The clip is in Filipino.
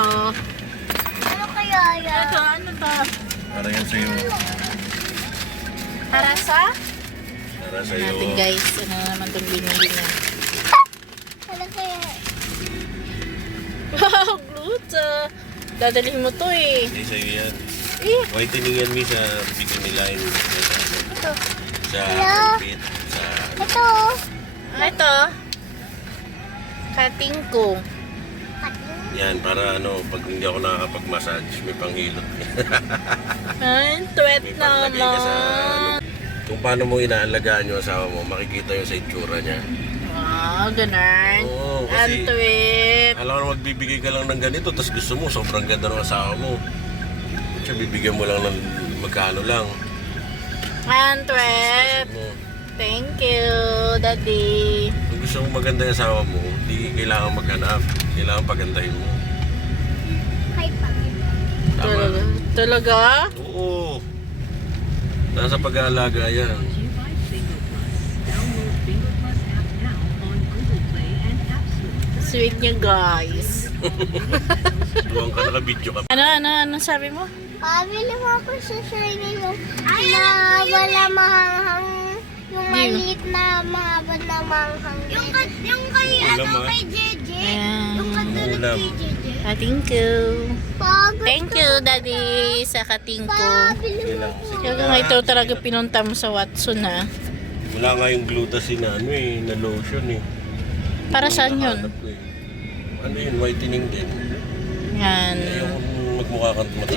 ito. Ano kaya yan? Ito, ano to? Para yan sa'yo. Para sa? Para Ano sa'yo. natin guys, ano naman itong binili niya. Ano kaya? Wow, gluta. Dadalhin mo to eh. Hindi sa'yo yan. Eh, Whitening yan, Mi, sa bikini line. Ito. Sa Hello? armpit. Sa... Ito. ito. Cutting ko. Yan, para ano, pag hindi ako nakakapag-massage, may panghilot. Ay, tuwet May panglagay ka sa ano. naman. Kung paano mo inaalagaan yung asawa mo, makikita yung sa itsura niya. Wow, ganun. Oo, Ang kasi tuwet. alam mo, magbibigay ka lang ng ganito, tapos gusto mo, sobrang ganda ng asawa mo. Siya, bibigyan mo lang ng magkano lang. Ang tuwet. Mo. Thank you, Daddy. Kung gusto mo maganda yung asawa mo, hindi kailangan maghanap. Kailangan pagandahin mo. Kay Panginoon. Tama? Talaga? Oo. Nasa pag-aalaga yan. Sweet niya, guys. Tuwang ka, naka-video ka. Ano sabi mo? Pabili mo ako sa shiny na wala mahanghang. Yung maliit na mahaba na manghang. Yung kay Ulam, ah. kay JJ. Ayan. Yung katulad Ulam. kay JJ. Thank you. Pagod Thank you, Daddy, sa kating ko. Pabili Sige mo lang, ko. sige Kaya lang. nga ito talaga pinunta mo sa Watson, ha? Wala nga yung glutathione na ano eh, na lotion eh. Para saan yun? Nakahanap ko eh. Ano yun, whitening din. Yan. Ayaw magmukha kang matanda.